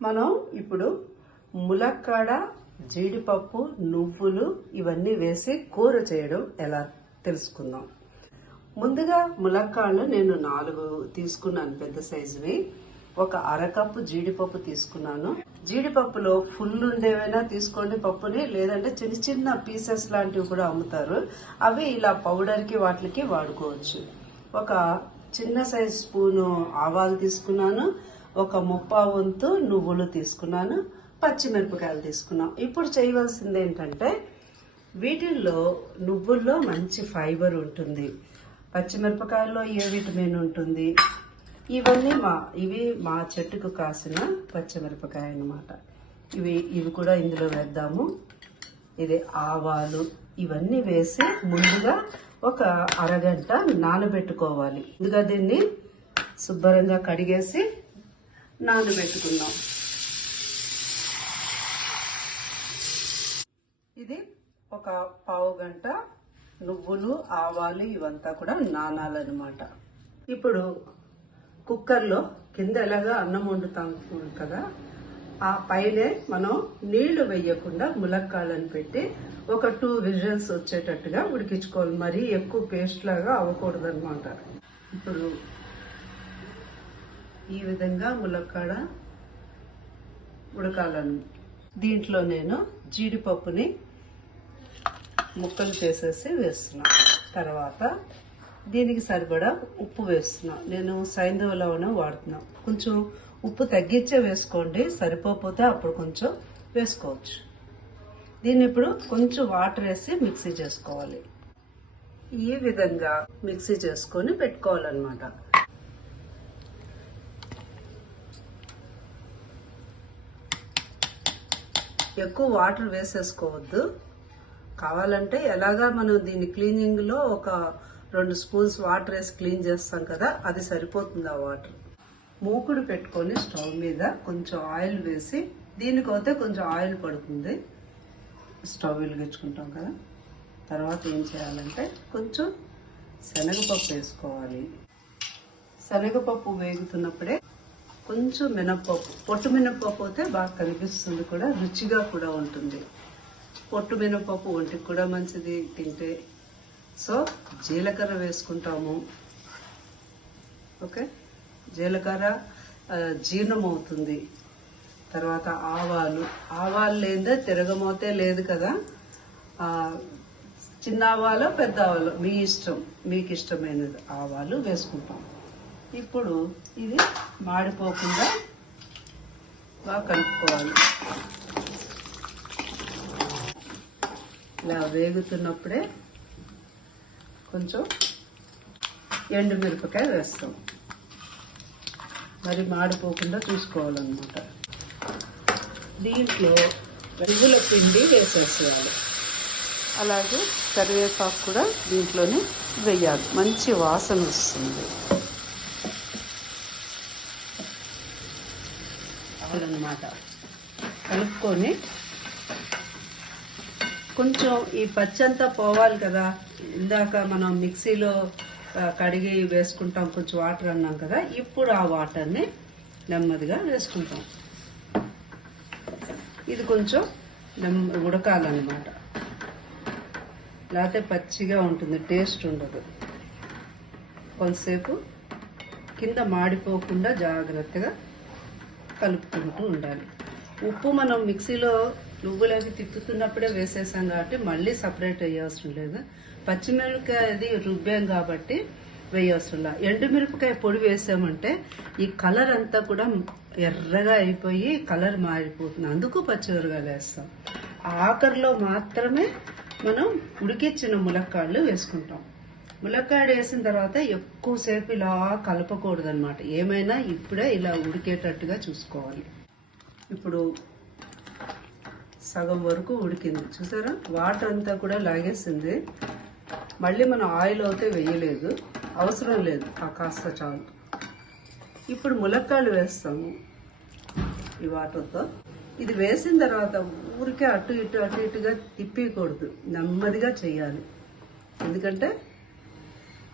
మనం ఇప్పుడు ములక్కాడ, జీడిపప్పు, నువ్వులు ఇవన్నీ వేసి కూర చేయడం ఎలా తెలుసుకుందాం. ముందుగా ములక్కాడలు నేను 4 తీసుకున్నాను, పెద్ద సైజువి. ఒక అరకప్పు జీడిపప్పు తీసుకున్నాను. జీడిపప్పులో ఫుల్ ఉండేవైనా తీసుకోండి పప్పుని, లేదంటే చిన్న చిన్న పీసెస్ లాంటివి కూడా అమ్ముతారు. అవి ఇలా పౌడర్కి వాటికి వాడుకోవచ్చు. ఒక చిన్న సైజ్ స్పూను ఆవాలు తీసుకున్నాను. ఒక 1/4 వంతు నువ్వులు తీసుకున్నాను. పచ్చిమిరపకాయలు తీసుకున్నాం. ఇప్పుడు చేయవలసింది ఏంటంటే, వీటిల్లో నువ్వుల్లో మంచి ఫైబర్ ఉంటుంది, పచ్చిమిరపకాయల్లో ఏ విటమిన్ ఉంటుంది. ఇవి మా చెట్టుకు కాసిన పచ్చిమిరపకాయ అన్నమాట. ఇవి కూడా ఇందులో వేద్దాము. ఇది ఆవాలు, ఇవన్నీ వేసి ముందుగా ఒక అరగంట నానబెట్టుకోవాలి. ముందుగా దీన్ని శుభ్రంగా కడిగేసి నానబెట్టుకుందాం. ఇది ఒక పావు గంట నువ్వులు, ఆవాలు ఇవంతా కూడా నానాలన్నమాట. ఇప్పుడు కుక్కర్లో కింద ఎలాగా అన్నం వండుతాం కదా, ఆ పైనే మనం నీళ్లు వేయకుండా ములక్కాడలను పెట్టి ఒక 2 విజిల్స్ వచ్చేటట్టుగా ఉడికించుకోవాలి. మరీ ఎక్కువ పేస్ట్ లాగా అవ్వకూడదు అనమాట. ఇప్పుడు ఈ విధంగా ములక్కాడ ఉడకాలను. దీంట్లో నేను జీడిపప్పుని ముక్కలు చేసేసి వేస్తున్నా. తర్వాత దీనికి సరిపడా ఉప్పు వేస్తున్నా. నేను సైంధవ లవణం వాడుతున్నా. కొంచెం ఉప్పు తగ్గించే వేసుకోండి, సరిపోతే అప్పుడు కొంచెం వేసుకోవచ్చు. దీన్ని ఇప్పుడు కొంచెం వాటర్ వేసి మిక్సీ చేసుకోవాలి. ఈ విధంగా మిక్సీ చేసుకొని పెట్టుకోవాలన్నమాట. ఎక్కువ వాటర్ వేసేసుకోవద్దు. కావాలంటే ఎలాగా మనం దీన్ని క్లీనింగ్ లో ఒక 2 స్పూన్స్ వాటర్ వేసి క్లీన్ చేస్తాం కదా, అది సరిపోతుంది ఆ వాటర్. మూకుడు పెట్టుకొని స్టవ్ మీద కొంచెం ఆయిల్ వేసి, దీనికైతే కొంచెం ఆయిల్ పడుతుంది. స్టవ్ వెలిగించుకుంటాం కదా. తర్వాత ఏం చేయాలంటే కొంచెం శనగపప్పు వేసుకోవాలి. శనగపప్పు వేగుతున్నప్పుడే కొంచెం మినప్పప్పు, పొట్టు మినప్పప్పు అయితే బాగా కనిపిస్తుంది, కూడా రుచిగా కూడా ఉంటుంది. పొట్టు మినపప్పు ఒంటికి కూడా మంచిది తింటే. సో జీలకర్ర వేసుకుంటాము. ఓకే, జీలకర్ర జీర్ణం అవుతుంది. తర్వాత ఆవాలు లేదే తిరగమోతే లేదు కదా. చిన్న ఆవాలు, పెద్ద ఆవాలు మీ ఇష్టం, మీకు ఇష్టమైనది ఆవాలు వేసుకుంటాం. ఇప్పుడు ఇది మాడిపోకుండా బాగా కలుపుకోవాలి. ఇలా వేగుతున్నప్పుడే కొంచెం ఎండుమిరపకాయ వేస్తాం. మరి మాడిపోకుండా చూసుకోవాలన్నమాట. దీంట్లో నువ్వుల పిండి వేసేసేయాలి. అలాగే కరివేపాకు కూడా దీంట్లోనే వేయాలి, మంచి వాసన వస్తుంది అన్నమాట. కలుపుకొని కొంచెం ఈ పచ్చంతా పోవాలి కదా. ఇందాక మనం మిక్సీలో కడిగి వేసుకుంటాం, కొంచెం వాటర్ అన్నాం కదా. ఇప్పుడు ఆ వాటర్ని నెమ్మదిగా వేసుకుంటాం. ఇది కొంచెం ఉడకాలన్నమాట, లేకపోతే పచ్చిగా ఉంటుంది, టేస్ట్ ఉండదు. కొంతసేపు కింద మాడిపోకుండా జాగ్రత్తగా కలుపుకుంటూ ఉండాలి. ఉప్పు మనం మిక్సీలో నువ్వులకి తిప్పుతున్నప్పుడే వేసేసాం కాబట్టి మళ్ళీ సపరేట్ వేయవసరం లేదు. పచ్చిమిరపకాయ అది రుబ్బాం కాబట్టి వేయవసరం లేదు. ఎండుమిరపకాయ పొడి వేసామంటే ఈ కలర్ అంతా కూడా ఎర్రగా అయిపోయి కలర్ మారిపోతుంది. అందుకు పచ్చిమిరపకాయలు వేస్తాం. ఆఖరిలో మాత్రమే మనం ఉడికిచ్చిన ములక్కాడలు వేసుకుంటాం. ములక్కాడ వేసిన తర్వాత ఎక్కువసేపు ఇలా కలపకూడదు అనమాట. ఏమైనా ఇప్పుడే ఇలా ఉడికేటట్టుగా చూసుకోవాలి. ఇప్పుడు సగం వరకు ఉడికింది, చూసారా? వాటర్ అంతా కూడా లాగేసింది. మళ్ళీ మనం ఆయిల్ అయితే వేయలేదు, అవసరం లేదు, ఆ కాస్త చాలు. ఇప్పుడు ములక్కాడలు వేస్తాము ఈ వాటర్తో. ఇది వేసిన తర్వాత ఊరికే అటు ఇటుగా తిప్పకూడదు, నెమ్మదిగా చేయాలి. ఎందుకంటే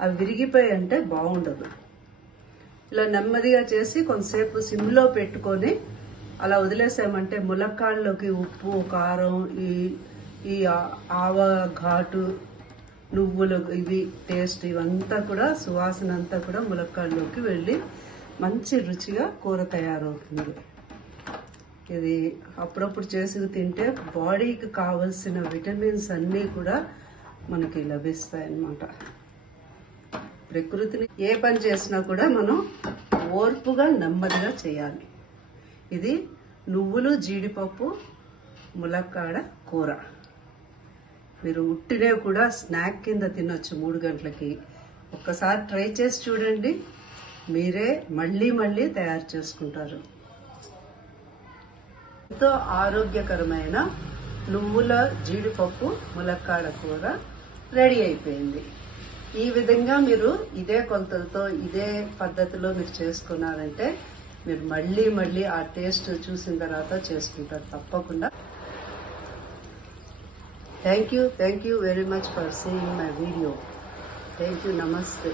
అవి విరిగిపోయి అంటే బాగుండదు. ఇలా నెమ్మదిగా చేసి కొంతసేపు సిమ్లో పెట్టుకొని అలా వదిలేసామంటే ములక్కాడలోకి ఉప్పు కారం ఈ ఆవ ఘాటు నువ్వులు ఇవి టేస్ట్ ఇవంతా కూడా సువాసన అంతా కూడా ములక్కాడలోకి వెళ్ళి మంచి రుచిగా కూర తయారవుతుంది. ఇది అప్పుడప్పుడు చేసి తింటే బాడీకి కావలసిన విటమిన్స్ అన్నీ కూడా మనకి లభిస్తాయి అన్నమాట. ప్రకృతిని ఏ పని చేసినా కూడా మనం ఓర్పుగా నెమ్మదిగా చేయాలి. ఇది నువ్వులు జీడిపప్పు ములక్కాడ కూర. మీరు ఉట్టినే కూడా స్నాక్ కింద తినొచ్చు 3 గంటలకి. ఒక్కసారి ట్రై చేసి చూడండి, మీరే మళ్ళీ మళ్ళీ తయారు చేసుకుంటారు. ఎంతో ఆరోగ్యకరమైన నువ్వుల జీడిపప్పు ములక్కాడ కూర రెడీ అయిపోయింది. ఈ విధంగా మీరు ఇదే కొలతలతో ఇదే పద్ధతిలో మీరు చేసుకున్నారంటే మీరు మళ్ళీ మళ్ళీ ఆ టేస్ట్ చూసిన తర్వాత చేసుకుంటారు తప్పకుండా. Thank you very much for seeing my video. Thank you. నమస్తే.